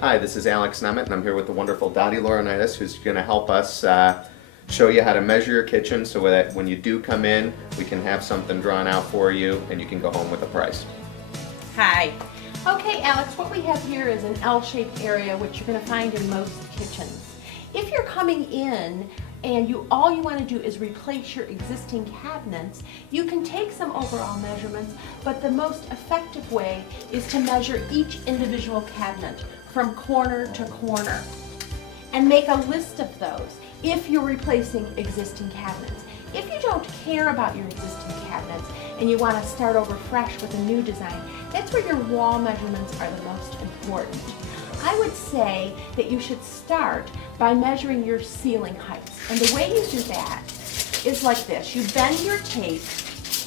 Hi, this is Alex Nemeth, and I'm here with the wonderful Dottie Laurinaitis, who's going to help us show you how to measure your kitchen so that when you do come in, we can have something drawn out for you and you can go home with a price. Hi. Okay, Alex, what we have here is an L-shaped area, which you're going to find in most kitchens. If you're coming in and all you want to do is replace your existing cabinets, you can take some overall measurements, but the most effective way is to measure each individual cabinet from corner to corner and make a list of those if you're replacing existing cabinets. If you don't care about your existing cabinets and you want to start over fresh with a new design, that's where your wall measurements are the most important. I would say that you should start by measuring your ceiling heights. And the way you do that is like this. You bend your tape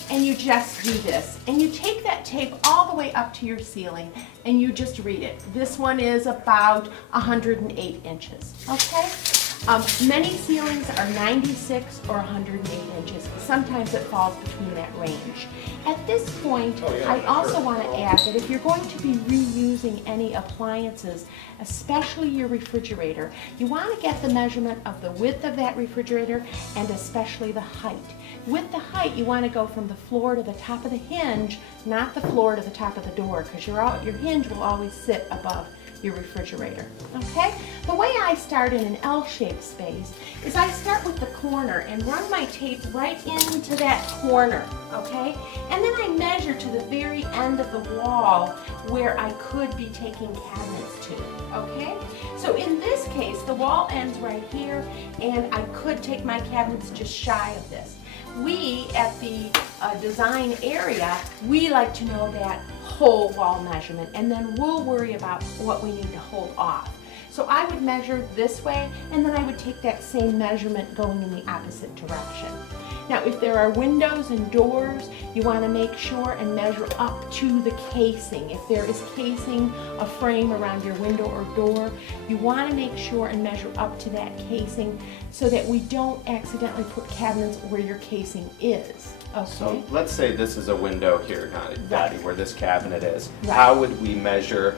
and you just do this. And you take that tape all the way up to your ceiling and you just read it. This one is about 108 inches, okay? Many ceilings are 96 or 108 inches. Sometimes it falls between that range. At this point, I also want to add that if you're going to be reusing any appliances, especially your refrigerator, you want to get the measurement of the width of that refrigerator and especially the height. With the height, you want to go from the floor to the top of the hinge, not the floor to the top of the door, because your hinge will always sit above your refrigerator, okay? The way I start in an L-shaped space is I start with the corner and run my tape right into that corner, okay? And then I measure to the very end of the wall where I could be taking cabinets to, okay? So in this case, the wall ends right here and I could take my cabinets just shy of this. We, at the design area, we like to know that whole wall measurement, and then we'll worry about what we need to hold off. So I would measure this way, and then I would take that same measurement going in the opposite direction. Now, if there are windows and doors, you want to make sure and measure up to the casing. If there is casing, a frame around your window or door, you want to make sure and measure up to that casing so that we don't accidentally put cabinets where your casing is. Okay. So let's say this is a window here, Dottie, where this cabinet is. Right. How would we measure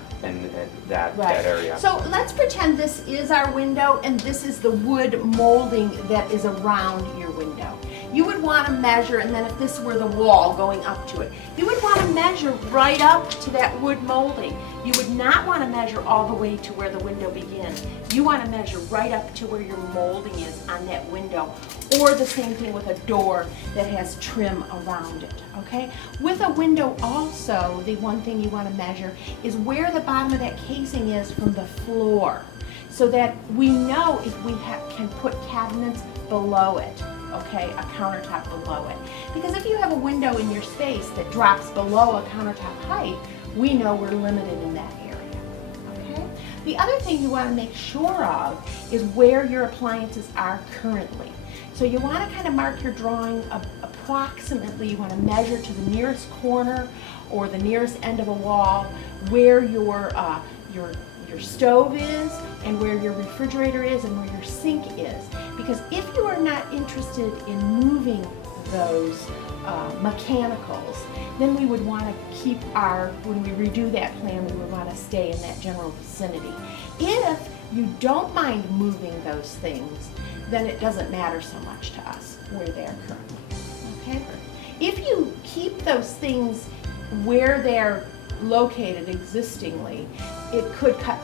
that area? So let's pretend this is our window and this is the wood molding that is around your window. You would want to measure, and then if this were the wall going up to it, you would want to measure right up to that wood molding. You would not want to measure all the way to where the window begins. You want to measure right up to where your molding is on that window, or the same thing with a door that has trim around it, okay? With a window also, the one thing you want to measure is where the bottom of that casing is from the floor, so that we know if we can put cabinets below it, okay, a countertop below it. Because if you have a window in your space that drops below a countertop height, we know we're limited in that area, okay? The other thing you want to make sure of is where your appliances are currently. So you want to kind of mark your drawing approximately. You want to measure to the nearest corner or the nearest end of a wall where your stove is and where your refrigerator is and where your sink is. Because if you are not interested in moving those mechanicals, then we would want to keep when we redo that plan, we would want to stay in that general vicinity. If you don't mind moving those things, then it doesn't matter so much to us where they are currently, okay? If you keep those things where they're located existingly, it could cut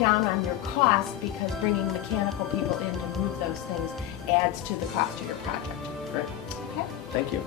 down on your cost, because bringing mechanical people in to move those things adds to the cost of your project. Great. Okay? Thank you.